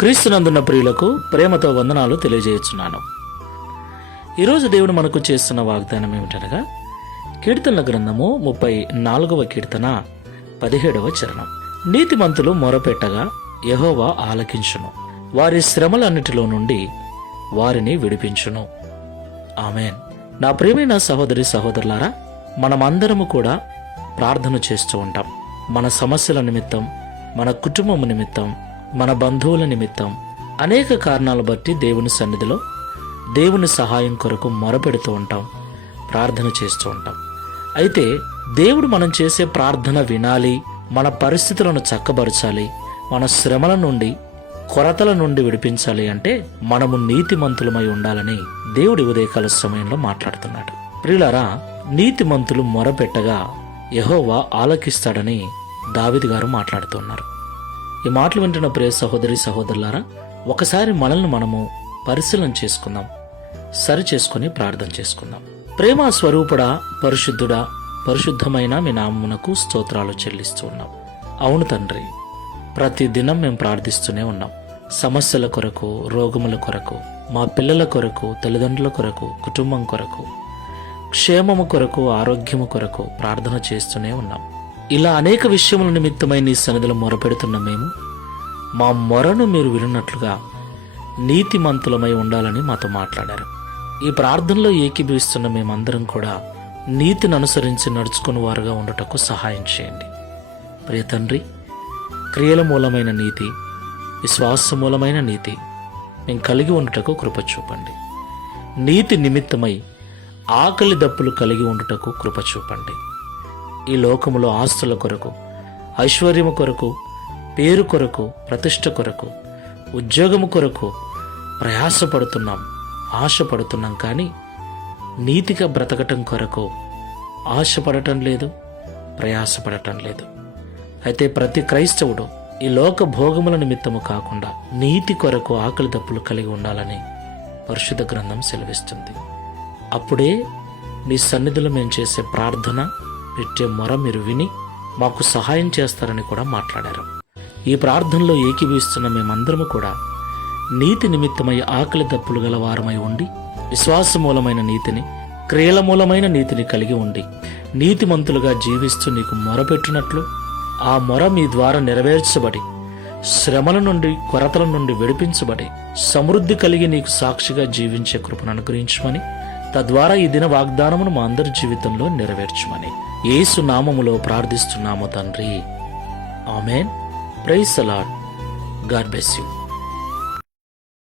క్రీస్తునందున్న ప్రియులకు ప్రేమతో వందనాలు తెలియజేస్తున్నాను. ఈరోజు దేవుడు మనకు చేస్తున్న వాగ్దానం ఏమిటనగా కీర్తనల గ్రంథము 34వ కీర్తన 17వ చరణం. నీతిమంతులు మొరపెట్టగా యెహోవా ఆలకించును, వారి శ్రమలన్నిటిలో నుండి వారిని విడిపించును. ఆమేన్. నా ప్రియమైన సహోదరి సహోదరులారా, మనమందరము కూడా ప్రార్థన చేస్తూ ఉంటాం. మన సమస్యల నిమిత్తం, మన కుటుంబం నిమిత్తం, మన బంధువుల నిమిత్తం అనేక కారణాలు బట్టి దేవుని సన్నిధిలో దేవుని సహాయం కొరకు మొరపెడుతూ ఉంటాం, ప్రార్థన చేస్తూ ఉంటాం. అయితే దేవుడు మనం చేసే ప్రార్థన వినాలి, మన పరిస్థితులను చక్కబరచాలి, మన శ్రమల నుండి కొరతల నుండి విడిపించాలి అంటే మనము నీతిమంతులమై ఉండాలని దేవుడి ఉదయకాల సమయంలో మాట్లాడుతున్నాడు. ప్రియులారా, నీతిమంతులు మొరపెట్టగా యెహోవా ఆలకిస్తాడని దావీదు గారు మాట్లాడుతున్నారు. ఈ మాటలు వింటున్న ప్రియ సహోదరి సహోదరులారా, ఒకసారి మనల్ని మనము పరిశీలన చేసుకుందాం, సరి చేసుకుని ప్రార్థన చేసుకుందాం. ప్రేమ స్వరూపుడా, పరిశుద్ధుడా, పరిశుద్ధమైన మీ నామమునకు స్తోత్రాలు చెల్లిస్తూ ఉన్నాం. అవును తండ్రి, ప్రతి దినం మేము ప్రార్థిస్తూనే ఉన్నాం. సమస్యల కొరకు, రోగముల కొరకు, మా పిల్లల కొరకు, తల్లిదండ్రుల కొరకు, కుటుంబం కొరకు, క్షేమము కొరకు, ఆరోగ్యము కొరకు ప్రార్థన చేస్తూనే ఉన్నాం. ఇలా అనేక విషయముల నిమిత్తమై నీ సన్నిధిలో మొరపెడుతున్న మేము మా మొరను మీరు వినున్నట్లుగా నీతిమంతులమై ఉండాలని మాతో మాట్లాడారు. ఈ ప్రార్థనలో ఏకీభవిస్తున్న మేమందరం కూడా నీతిని అనుసరించి నడుచుకుని వారుగా ఉండటకు సహాయం చేయండి. ప్రియ తండ్రి, క్రియల మూలమైన నీతి, విశ్వాస మూలమైన నీతి మేము కలిగి ఉండుటకు కృప చూపండి. నీతి నిమిత్తమై ఆకలి దప్పులు కలిగి ఉండుటకు కృప చూపండి. ఈ లోకములో ఆస్తుల కొరకు, ఐశ్వర్యము కొరకు, పేరు కొరకు, ప్రతిష్ట కొరకు, ఉద్యోగము కొరకు ప్రయాసపడుతున్నాం, ఆశపడుతున్నాం. కానీ నీతిగా బ్రతకటం కొరకు ఆశపడటం లేదు, ప్రయాసపడటం లేదు. అయితే ప్రతి క్రైస్తవుడు ఈ లోక భోగముల నిమిత్తము కాకుండా నీతి కొరకు ఆకలి దప్పులు కలిగి ఉండాలని పరిశుద్ధ గ్రంథం సెలవిస్తుంది. అప్పుడే నీ సన్నిధిలో మేము చేసే ప్రార్థన, పెట్టే మొర మీరు విని మాకు సహాయం చేస్తారని కూడా మాట్లాడారు. ఈ ప్రార్థనలో ఏకీభవిస్తున్న మేమందరము కూడా నీతి నిమిత్తమై ఆకలి దప్పులు గల వారమై ఉండి, విశ్వాస మూలమైన నీతిని, క్రియల మూలమైన నీతిని కలిగి ఉండి నీతిమంతులుగా జీవిస్తూ నీకు మొరపెట్టినట్లు ఆ మొర మీ ద్వారా నెరవేర్చబడి, శ్రమల నుండి, కొరతల నుండి విడిపించబడి, సమృద్ధి కలిగి నీకు సాక్షిగా జీవించే కృపను అనుగ్రహించమని, తద్వారా ఈ దిన వాగ్దానమును మా అందరి జీవితంలో నెరవేర్చమని యేసు నామములో ప్రార్థిస్తున్నాము తండ్రి. ఆమేన్. Praise the lord. God bless you.